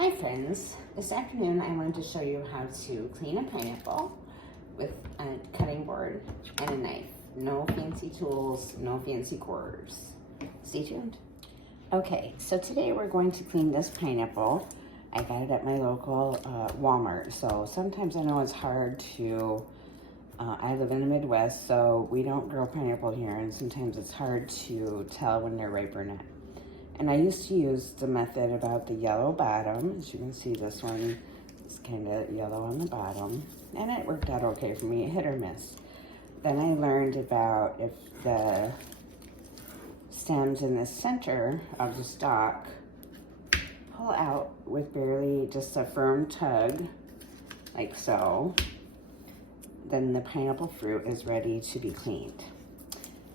Hi friends, this afternoon I wanted to show you how to clean a pineapple with a cutting board and a knife. No fancy tools, no fancy cores. Stay tuned. Okay, so today we're going to clean this pineapple. I got it at my local Walmart, so sometimes I know it's hard to, I live in the Midwest, so we don't grow pineapple here, and sometimes it's hard to tell when they're ripe or not. And I used to use the method about the yellow bottom. As you can see, this one is kind of yellow on the bottom. And it worked out okay for me, hit or miss. Then I learned about if the stems in the center of the stalk pull out with barely just a firm tug, like so, then the pineapple fruit is ready to be cleaned.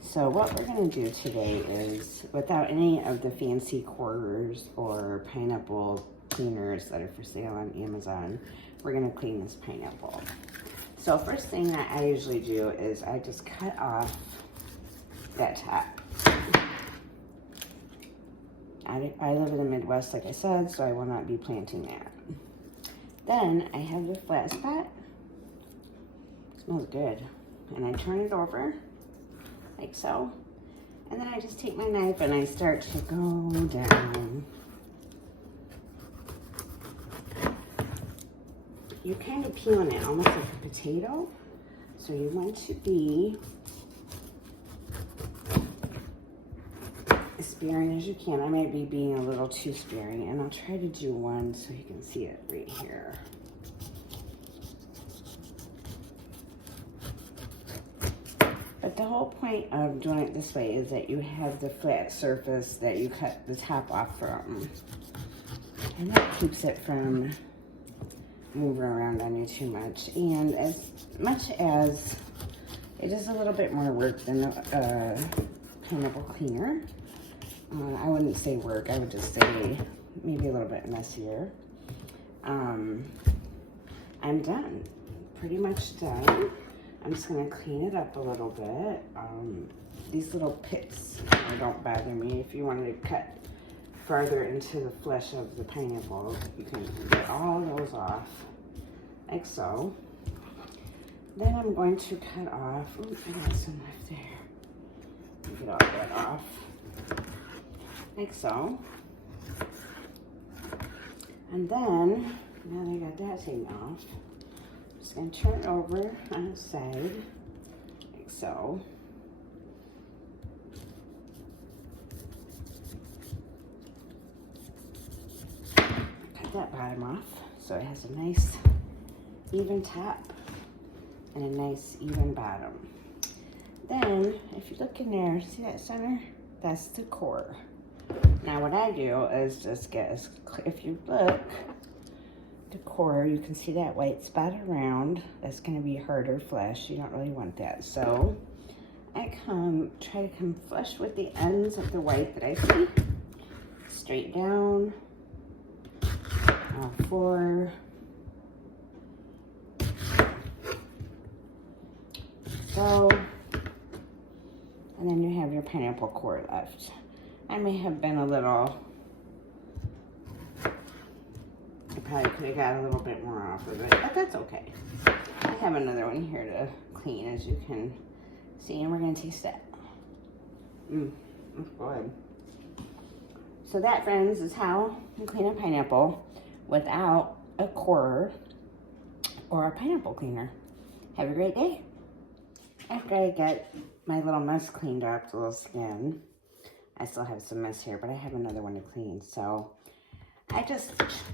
So what we're gonna do today is, without any of the fancy quarters or pineapple cleaners that are for sale on Amazon, we're gonna clean this pineapple. So first thing that I usually do is I just cut off that top. I live in the Midwest, like I said, so I will not be planting that. Then I have the flat spot. It smells good. And I turn it over, like so. And then I just take my knife and I start to go down. You're kind of peeling it almost like a potato. So you want to be as sparing as you can. I might be being a little too sparing, and I'll try to do one so you can see it right here. But the whole point of doing it this way is that you have the flat surface that you cut the top off from. And that keeps it from moving around on you too much. And as much as it is a little bit more work than a pineapple cleaner, I wouldn't say work, I would just say maybe a little bit messier. I'm done, pretty much done. I'm just gonna clean it up a little bit. These little pits don't bother me. If you wanted to cut farther into the flesh of the pineapple, you can get all those off, like so. Then I'm going to cut off, ooh, I got some left there. Get all that off, like so. And then, now that I got that taken off, just gonna turn it over on the side, like so. Cut that bottom off so it has a nice even top and a nice even bottom. Then, if you look in there, see that center? That's the core. Now what I do is just get, if you look, the core, you can see that white spot around. That's going to be harder flesh. You don't really want that. So I try to come flush with the ends of the white that I see. Straight down. Four. So, and then you have your pineapple core left. I may have been a little, I probably could have got a little bit more off of it, but that's okay. I have another one here to clean, as you can see, and we're gonna taste that. That's good. So that, friends, is how you clean a pineapple without a corer or a pineapple cleaner. Have a great day. After I get my little mess cleaned up, the little skin, I still have some mess here, but I have another one to clean. So I just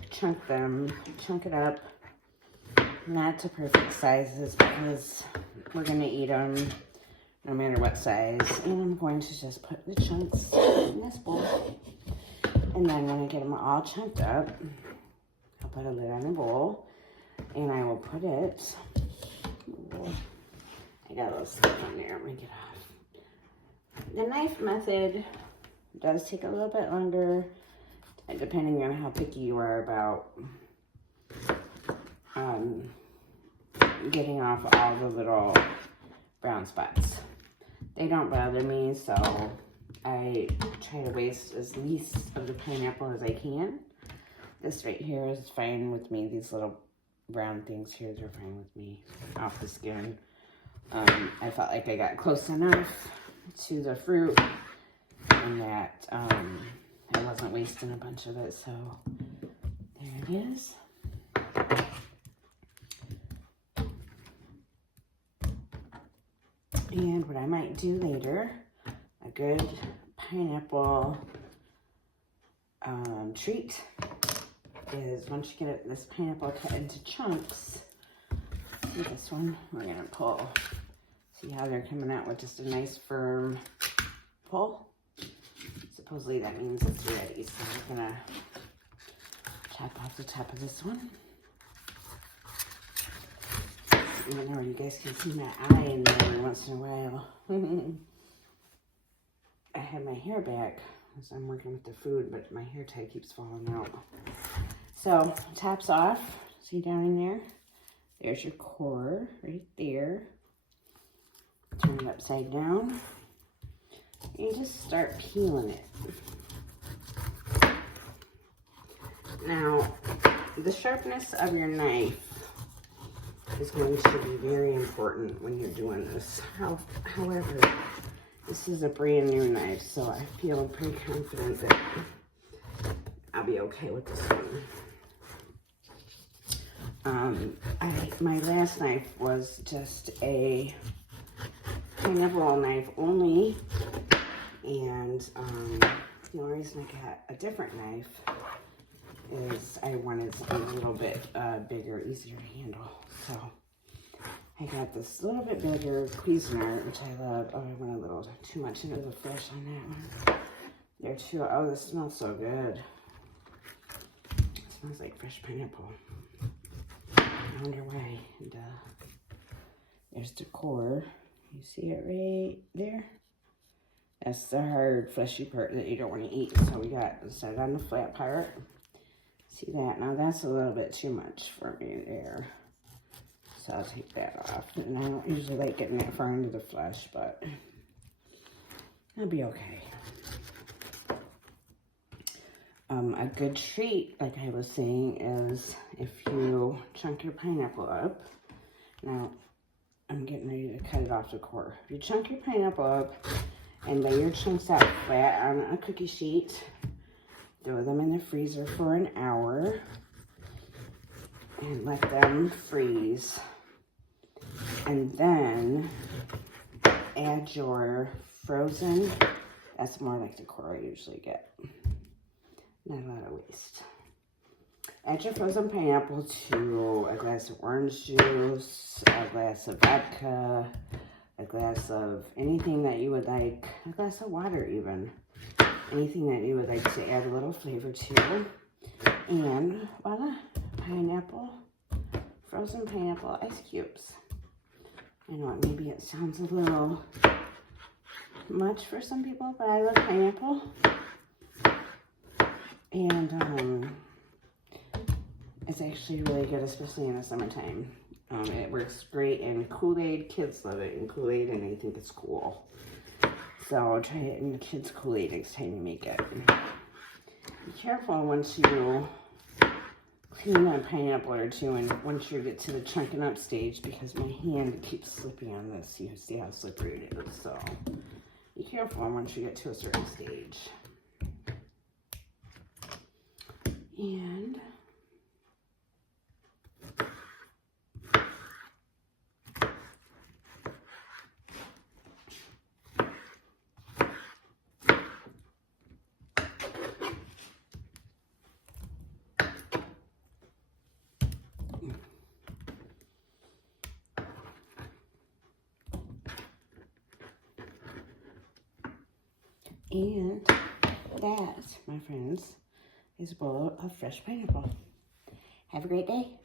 chunk it up, not to perfect sizes, because we're gonna eat them no matter what size. And I'm going to just put the chunks in this bowl. And then when I get them all chunked up, I'll put a lid on the bowl, and I will put it, I got a little stuff on there, I'm gonna get off. The knife method does take a little bit longer, depending on how picky you are about getting off all the little brown spots. They don't bother me, so I try to waste as least of the pineapple as I can. This right here is fine with me. These little brown things here, they're fine with me off the skin. I felt like I got close enough to the fruit and that I wasn't wasting a bunch of it, so there it is. And what I might do later, a good pineapple treat is once you get this pineapple cut into chunks, see this one, we're gonna pull. See how they're coming out with just a nice firm pull? Supposedly that means it's ready, so we're gonna chop off the top of this one. Even though you guys can see my eye in there every once in a while. I have my hair back as I'm working with the food, but my hair tie keeps falling out. So, tops off. See down in there? There's your core right there. Turn it upside down. And you just start peeling it. Now, the sharpness of your knife is going to be very important when you're doing this. However, this is a brand new knife, so I feel pretty confident that I'll be okay with this one. My last knife was just a pineapple knife only, and the only reason I got a different knife is I wanted something a little bit bigger, easier to handle. So I got this little bit bigger Cuisinart, which I love. Oh, I went a little too much into the flesh on that one. There too. Oh, this smells so good. It smells like fresh pineapple. I wonder why. And there's the core. You see it right there? That's the hard, fleshy part that you don't want to eat. So we got set on the flat part. See that? Now that's a little bit too much for me there. So I'll take that off. And I don't usually like getting that far into the flesh, but it'll be okay. A good treat, like I was saying, is if you chunk your pineapple up. Now, I'm getting ready to cut it off the core. If you chunk your pineapple up and lay your chunks out flat on a cookie sheet, throw them in the freezer for an hour and let them freeze. And then add your frozen, that's more like the core I usually get. Not a lot of waste. Add your frozen pineapple to a glass of orange juice, a glass of vodka, a glass of anything that you would like, a glass of water even. Anything that you would like to add a little flavor to. And voila, pineapple, frozen pineapple ice cubes. I know maybe it sounds a little much for some people, but I love pineapple. And it's actually really good, especially in the summertime. It works great in Kool-Aid. Kids love it in Kool-Aid, and they think it's cool. So try it in the kids' Kool-Aid next time you make it. Be careful once you clean a pineapple or two, and once you get to the chunking up stage, because my hand keeps slipping on this. You see how slippery it is. So be careful once you get to a certain stage. And that, my friends, is a bowl of fresh pineapple. Have a great day.